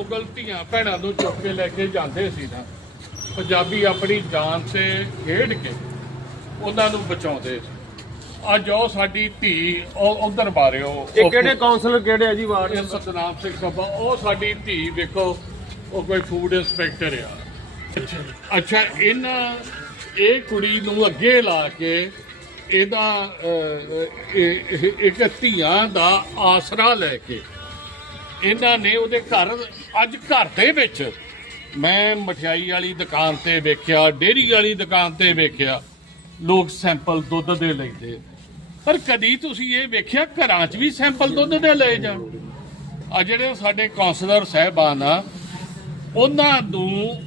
ਮੁਗਲ ਧੀਆਂ ਭੈਣਾਂ ਨੂੰ ਚੁੱਕ ਕੇ ਲੈ ਕੇ ਜਾਂਦੇ ਸੀ ਨਾ ਪੰਜਾਬੀ ਆਪਣੀ ਜਾਨ ਤੇ ਖੇਡ ਕੇ ਉਹਨਾਂ ਨੂੰ ਬਚਾਉਂਦੇ ਸੀ। ਅੱਜ ਉਹ ਸਾਡੀ ਧੀ ਉਹ ਉਧਰ ਮਾਰਿਓ ਇਹ ਕਿਹੜੇ ਕਾਉਂਸਲਰ ਕਿਹੜੇ ਆ ਜੀ ਵਾਰਡ ਇਹ ਸਤਨਾਮ ਸਿੰਘ ਸਭਾ ਉਹ ਸਾਡੀ ਧੀ ਵੇਖੋ ਉਹ ਕੋਈ ਫੂਡ ਇੰਸਪੈਕਟਰ ਆ। ਅੱਛਾ ਇਹਨਾਂ ਇਹ ਕੁੜੀ ਨੂੰ ਅੱਗੇ ਲਾ ਕੇ ਇਹਦਾ ਇੱਕ ਧੀਆਂ ਦਾ ਆਸਰਾ ਲੈ ਕੇ ਇਹਨਾਂ ਨੇ ਉਹਦੇ ਘਰ, ਅੱਜ ਘਰ ਦੇ ਵਿੱਚ ਮੈਂ ਮਠਿਆਈ ਵਾਲੀ ਦੁਕਾਨ ਤੇ ਵੇਖਿਆ ਡੇਰੀ ਵਾਲੀ ਦੁਕਾਨ ਤੇ ਵੇਖਿਆ, ਲੋਕ ਸੈਂਪਲ ਦੁੱਧ ਦੇ ਲੈਂਦੇ ਪਰ ਕਦੀ ਤੁਸੀਂ ਇਹ ਵੇਖਿਆ, ਘਰਾਂ 'ਚ ਵੀ ਸੈਂਪਲ ਦੁੱਧ ਦੇ ਲਏ ਜਾਣ? ਆ ਜਿਹੜੇ ਸਾਡੇ ਕਾਉਂਸਲਰ ਸਹਿਬਾਨ ਆ, ਉਹਨਾਂ ਨੂੰ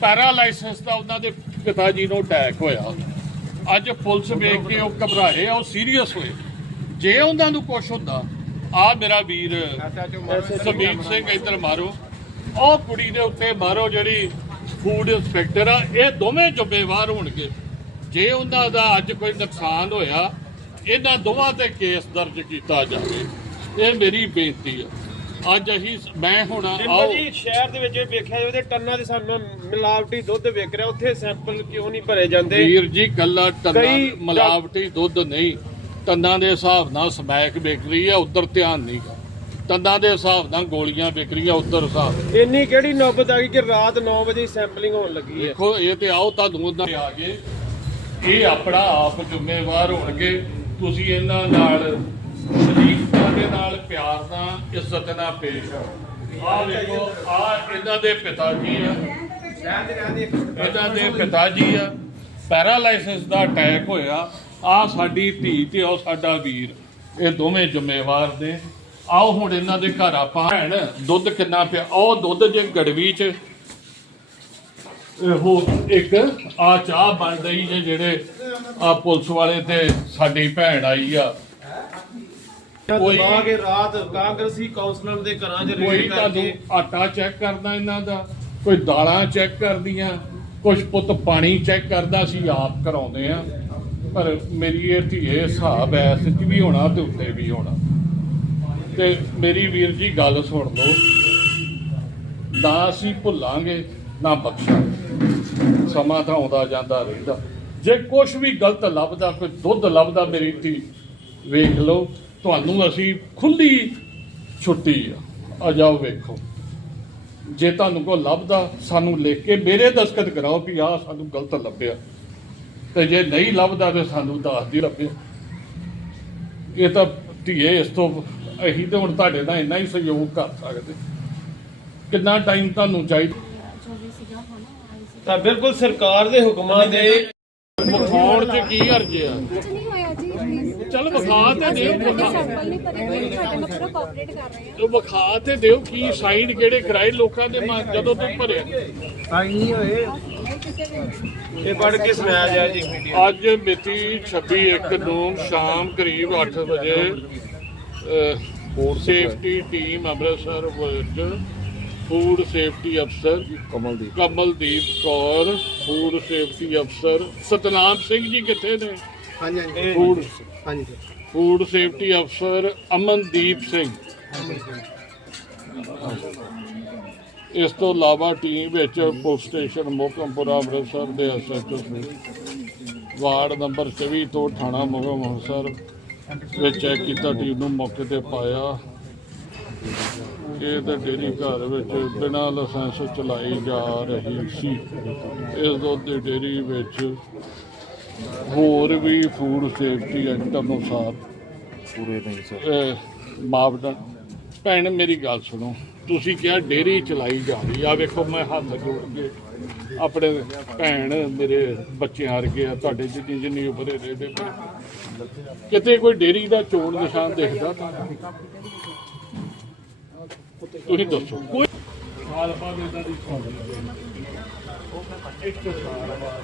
ਪੈਰਾਲਾਈਸਿਸ ਦਾ ਉਹਨਾਂ ਦੇ ਪਿਤਾ ਜੀ ਨੂੰ ਅਟੈਕ ਹੋਇਆ। ਅੱਜ ਪੁਲਿਸ ਵੇਖ ਕੇ ਉਹ ਘਬਰਾਏ ਆ, ਉਹ ਸੀਰੀਅਸ ਹੋਏ। ਜੇ ਉਹਨਾਂ ਨੂੰ ਕੁਝ ਹੁੰਦਾ ਆ ਮੇਰਾ ਵੀਰ ਸਮੀਪ ਸਿੰਘ ਇੱਧਰ ਮਾਰੋ। ਉਹ ਕੁੜੀ ਦੇ ਉੱਤੇ ਮਾਰੋ ਜਿਹੜੀ ਫੂਡ ਇੰਸਪੈਕਟਰ ਆ ਇਹ ਦੋਵੇਂ ਜ਼ਿੰਮੇਵਾਰ ਹੋਣਗੇ। ਜੇ ਉਹਨਾਂ ਦਾ ਅੱਜ ਕੋਈ ਨੁਕਸਾਨ ਹੋਇਆ ਇਹਨਾਂ ਦੋਵਾਂ ਤੇ ਕੇਸ ਦਰਜ ਕੀਤਾ ਜਾਵੇ। ਇਹ ਮੇਰੀ ਬੇਨਤੀ ਆ। ਅੱਜ ਅਸੀਂ ਮੈਂ ਹੁਣ ਆਓ ਜੀ ਸ਼ਹਿਰ ਦੇ ਵਿੱਚ ਵੇਖਿਆ ਜਾਵੇ ਤੇ ਟੰਨਾਂ ਦੇ ਸਾਨੂੰ ਮਿਲਾਵਟੀ ਦੁੱਧ ਵਿਕ ਰਿਹਾ। ਉੱਥੇ ਸੈਂਪਲ ਕਿਉਂ ਨਹੀਂ ਭਰੇ ਜਾਂਦੇ? ਵੀਰ ਜੀ ਕੱਲਾ ਟੰਨਾ ਮਿਲਾਵਟੀ ਦੁੱਧ ਨਹੀਂ। ਟੰਨਾਂ ਦੇ ਹਿਸਾਬ ਨਾਲ ਸਮੈਕ ਵਿਕ ਰਹੀ ਆ ਉਧਰ ਧਿਆਨ ਨਹੀਂ ਗਾ ਟੰਨਾਂ ਦੇ ਹਿਸਾਬ ਨਾਲ ਗੋਲੀਆਂ ਵਿਕ ਰਹੀਆਂ ਉਧਰ ਹਿਸਾਬ ਇੰਨੀ ਕਿਹੜੀ ਨੌਬਤ ਆ ਗਈ ਕਿ ਰਾਤ 9 ਵਜੇ ਸੈਂਪਲਿੰਗ ਹੋਣ ਲੱਗੀ ਹੈ? ਦੇਖੋ ਇਹ ਤੇ ਆਓ ਤੁਹਾਨੂੰ ਉਧਰ ਆ ਗਏ। ਇਹ ਆਪਣਾ ਆਪ ਜ਼ਿੰਮੇਵਾਰ ਹੋਣਗੇ। ਤੁਸੀਂ ਇਹਨਾਂ ਨਾਲ ਸਲੀਕਤਾ ਦੇ ਨਾਲ ਪਿਆਰ ਨਾਲ ਇੱਜ਼ਤ ਨਾਲ ਪੇਸ਼ ਆਓ। ਆਹ ਵੇਖੋ ਆ ਇਹਨਾਂ ਦੇ ਪਿਤਾ ਜੀ ਆ। ਇਹਨਾਂ ਦੇ ਪਿਤਾ ਜੀ ਆ। ਪੈਰਾਲਾਈਸਿਸ ਦਾ ਅਟੈਕ ਹੋਇਆ। ਆ ਸਾਡੀ ਧੀ ਤੇ ਉਹ ਸਾਡਾ ਵੀਰ ਇਹ ਦੋਵੇਂ ਜ਼ਿੰਮੇਵਾਰ ਨੇ। ਆਓ ਹੁਣ ਇਹਨਾਂ ਦੇ ਘਰ ਆਪਾਂ ਭੈਣ ਦੁੱਧ ਕਿੰਨਾ ਪਿਆ? ਉਹ ਦੁੱਧ ਜੇ ਗੜਵੀ ਚ। ਉਹ ਇੱਕ ਆ ਚਾਹ ਬਣ ਰਹੀ ਜੇ ਜਿਹੜੇ ਆ ਪੁਲਿਸ ਵਾਲੇ ਤੇ ਸਾਡੀ ਭੈਣ ਆਈ ਆ। ਕੋਈ- ਕੇ ਰਾਤ ਕਾਂਗਰਸੀ ਕਾਉਂਸਲਰ ਦੇ ਘਰਾਂ 'ਚ ਕੋਈ ਰੇਡ ਤੁਹਾਨੂੰ ਕਰਕੇ ਆਟਾ ਚੈੱਕ ਕਰਨਾ ਇਹਨਾਂ ਦਾ? ਕੋਈ ਦਾਲਾਂ ਚੈੱਕ ਕਰਦੀਆਂ? ਕੁਝ ਪੁੱਤ ਪਾਣੀ ਚੈੱਕ ਕਰਦਾ? ਸੀ ਆਪ ਕਰਾਉਂਦੇ ਆ। ਪਰ ਮੇਰੀ ਇਹ ਧੀਏ ਹਿਸਾਬ ਐ ਸੱਚ ਵੀ ਹੋਣਾ ਤੇ ਉੱਤੇ ਵੀ ਹੋਣਾ। ਤੇ ਮੇਰੀ ਵੀਰ ਜੀ, ਗੱਲ ਸੁਣ ਲਓ। ਨਾ ਅਸੀਂ ਭੁੱਲਾਂਗੇ, ਨਾ ਬਖਸ਼ਾਂਗੇ। ਸਮਾਂ ਤਾਂ ਆਉਂਦਾ ਜਾਂਦਾ ਰਹਿੰਦਾ। ਜੇ ਕੁਝ ਵੀ ਗਲਤ ਲੱਭਦਾ, ਕੋਈ ਦੁੱਧ ਲੱਭਦਾ ਮੇਰੀ ਧੀ, ਵੇਖ ਲਓ, ਤੁਹਾਨੂੰ ਅਸੀਂ ਖੁੱਲੀ ਛੁੱਟੀ ਆ। ਆ ਜਾਓ, ਵੇਖੋ। ਜੇ ਤੁਹਾਨੂੰ ਕੋ ਲੱਭਦਾ, ਸਾਨੂੰ ਲਿਖ ਕੇ ਮੇਰੇ ਦਸਤਖਤ ਕਰਾਓ ਵੀ ਆਹ ਸਾਨੂੰ ਗਲਤ ਲੱਭਿਆ। ਤੇ ਜੇ ਨਹੀਂ ਲੱਭਦਾ ਤੇ ਸਾਨੂੰ ਦੱਸ ਦੀ ਲੱਭਿਆ ਇਹ ਤਾਂ ਧੀਏ ਇਸ ਤੋਂ ਅਸੀਂ ਤੇ ਹੁਣ ਤੁਹਾਡੇ ਨਾਲ ਇੰਨਾ ਹੀ ਸਹਿਯੋਗ ਕਰ ਸਕਦੇ। ਕਿੰਨਾ ਟਾਈਮ ਤੁਹਾਨੂੰ ਚਾਹੀਦਾ ਤਾਂ ਬਿਲਕੁਲ ਸਰਕਾਰ ਦੇ ਹੁਕਮਾਂ ਦੇ ਵਿਖਾਉਣ ਚ ਕੀ ਹਰਜ ਆ ਕੁਝ ਨਹੀਂ ਹੋਇਆ ਜੀ ਪਲੀਜ਼ ਚੱਲ ਵਿਖਾ ਤੇ ਦਿਓ। ਸੈਂਪਲ ਨਹੀਂ ਭਰੇ ਕੋਈ ਤੁਹਾਡੇ ਨਾਲ ਪੂਰਾ ਕੋਆਪਰੇਟ ਕਰ ਰਹੇ ਹਾਂ ਉਹ ਵਿਖਾ ਤੇ ਦਿਓ ਕੀ ਸਾਈਨ ਕਿਹੜੇ ਕਰਾਏ ਲੋਕਾਂ ਦੇ ਮਨ ਜਦੋਂ ਤੂੰ ਭਰਿਆ। ਆਈ ਹੋਏ ਕਿਸੇ ਇਹ ਪੜ ਕੇ ਸੁਣਾਇਆ ਜਾਏ ਜੀ। ਅੱਜ ਮਿਤੀ 26 ਇੱਕ ਨੂੰ ਸ਼ਾਮ ਕਰੀਬ 8 ਵਜੇ ਫੂਡ ਸੇਫਟੀ ਟੀਮ ਅੰਮ੍ਰਿਤਸਰ ਵਿੱਚ ਫੂਡ ਸੇਫਟੀ ਅਫਸਰ ਕਮਲਦੀਪ। ਕਮਲਦੀਪ ਕੌਰ ਫੂਡ ਸੇਫਟੀ ਅਫਸਰ ਸਤਨਾਮ ਸਿੰਘ ਜੀ ਕਿੱਥੇ ਨੇ? ਹਾਂਜੀ ਹਾਂਜੀ। ਫੂਡ ਹਾਂਜੀ। ਫੂਡ ਸੇਫਟੀ ਅਫਸਰ ਅਮਨਦੀਪ ਸਿੰਘ। ਇਸ ਤੋਂ ਇਲਾਵਾ ਟੀਮ ਵਿੱਚ ਪੁਲਿਸ ਸਟੇਸ਼ਨ ਮੋਕਮਪੁਰਾ ਅੰਮ੍ਰਿਤਸਰ ਦੇ ਐਸਐਚਓ ਵਾਰਡ ਨੰਬਰ 24 ਤੋਂ ਥਾਣਾ ਮੋਗਾ ਅੰਮ੍ਰਿਤਸਰ ਵਿੱਚ ਚੈੱਕ ਕੀਤਾ ਟੀਮ ਨੂੰ ਮੌਕੇ ਤੇ ਪਾਇਆ। ਇਹ ਤਾਂ ਡੇਰੀ ਘਰ ਵਿੱਚ ਬਿਨਾਂ ਲਾਇਸੈਂਸ ਚਲਾਈ ਜਾ ਰਹੀ ਸੀ। ਇਸ ਦੀ ਡੇਰੀ ਵਿੱਚ ਹੋਰ ਵੀ ਫੂਡ ਸੇਫਟੀ ਐਕਟ ਅਨੁਸਾਰ ਪੂਰੇ ਨਹੀਂ ਸਰ ਅਹ ਮਾਪਦੰਡ। ਭੈਣ ਮੇਰੀ ਗੱਲ ਸੁਣੋ। ਤੁਸੀਂ ਕਿਹਾ ਡੇਰੀ ਚਲਾਈ ਜਾ ਰਹੀ ਆ। ਵੇਖੋ ਮੈਂ ਹੱਥ ਜੋੜ ਕੇ ਆਪਣੇ ਭੈਣ ਮੇਰੇ ਬੱਚਿਆਂ ਵਰਗੇ ਆ ਤੁਹਾਡੇ ਜਿੰਨੀ ਜਿੰਨੀ ਉਮਰ ਹੈ ਰਹੇ ਦੇ ਕਿਤੇ ਕੋਈ ਡੇਰੀ ਦਾ ਚੋਣ ਨਿਸ਼ਾਨ ਦਿਖਦਾ ਤੁਸੀਂ ਦੱਸੋ। ਕੋਈ ਸਾਲ ਬਾਅਦ ਇਦਾਂ ਦੀ ਸੁਣ ਇੱਕ ਸਾਲ ਬਾਅਦ।